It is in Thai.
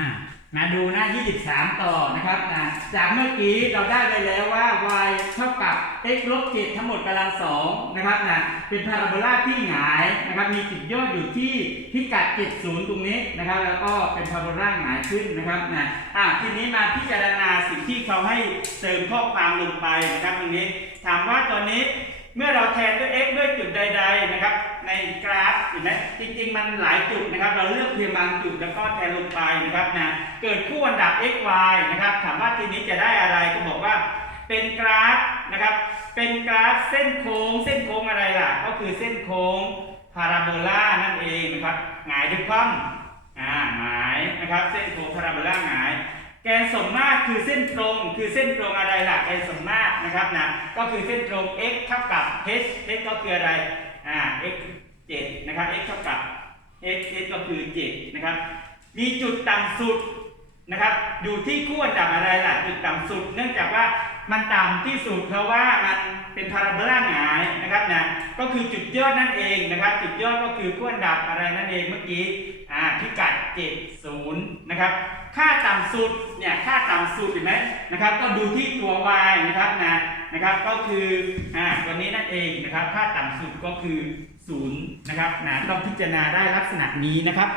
ามาดูหน้า 23 ต่อนะครับนะจากเมื่อกี้เราได้ไปแล้วว่า y เท่ากับ x ลบ7ทั้งหมดกำลังสองนะครับนะเป็นพาราโบลาที่หงายนะครับ มีจุดยอดอยู่ที่พิกัด 70 ตรงนี้นะครับ แล้วก็เป็นพาราโบลาหงายขึ้นนะครับนะอะทีนี้มาพิจารณาสิ่งที่เขาให้เติมข้อความลงไปนะครับตรงนี้ ถามว่าตอนนี้เมื่อเราแทนด้วย x ด้วยจุดใด ๆ นะครับ ห็นไหมจริงๆ มันหลายจุดนะครับ เราเลือกเพียงบางจุดแล้วก็แทนลงไปนะครับนะเกิดคู่อันดับ x y นะครับถามว่าทีนี้จะได้อะไรก็บอกว่า เป็นกราฟนะครับเป็นกราฟเส้นโค้ง เส้นโค้งอะไรล่ะ ก็คือเส้นโค้งพาราโบลานั่นเองนะครับหงายด้วยคว่ำอ่าหงายนะครับเส้นโค้งพาราโบลาหงาย แกนสมมาตรคือเส้นตรง คือเส้นตรงอะไรล่ะแกนสมมาตรนะครับนะก็คือเส้นตรง x เท่ากับ h h ก็คืออะไรอ่า x 7นะครับ x เท่ากับ x x ก็คือ 7 นะครับ มีจุดต่ำสุด นะครับอยู่ที่ขั้วต่ำอะไรล่ะจุดต่ำสุด เนื่องจากว่ามันต่ำที่สุดเพราะว่ามันเป็นพาราโบลาหงายนะครับนะก็คือจุดยอดนั่นเองนะครับ จุดยอดก็คือขั้วดับอะไรนั่นเองเมื่อกี้อ่าพิกัด 70 นะครับ ค่าต่ำสุดเนี่ยค่าต่ำสุดเห็นไหมนะครับ ก็ดูที่ตัว y นะครับนะนะครับก็คืออ่าตัวนี้นั่นเองนะครับ ค่าต่ำสุดก็คือ0นะครับนะต้องพิจารณาได้ลักษณะนี้นะครับ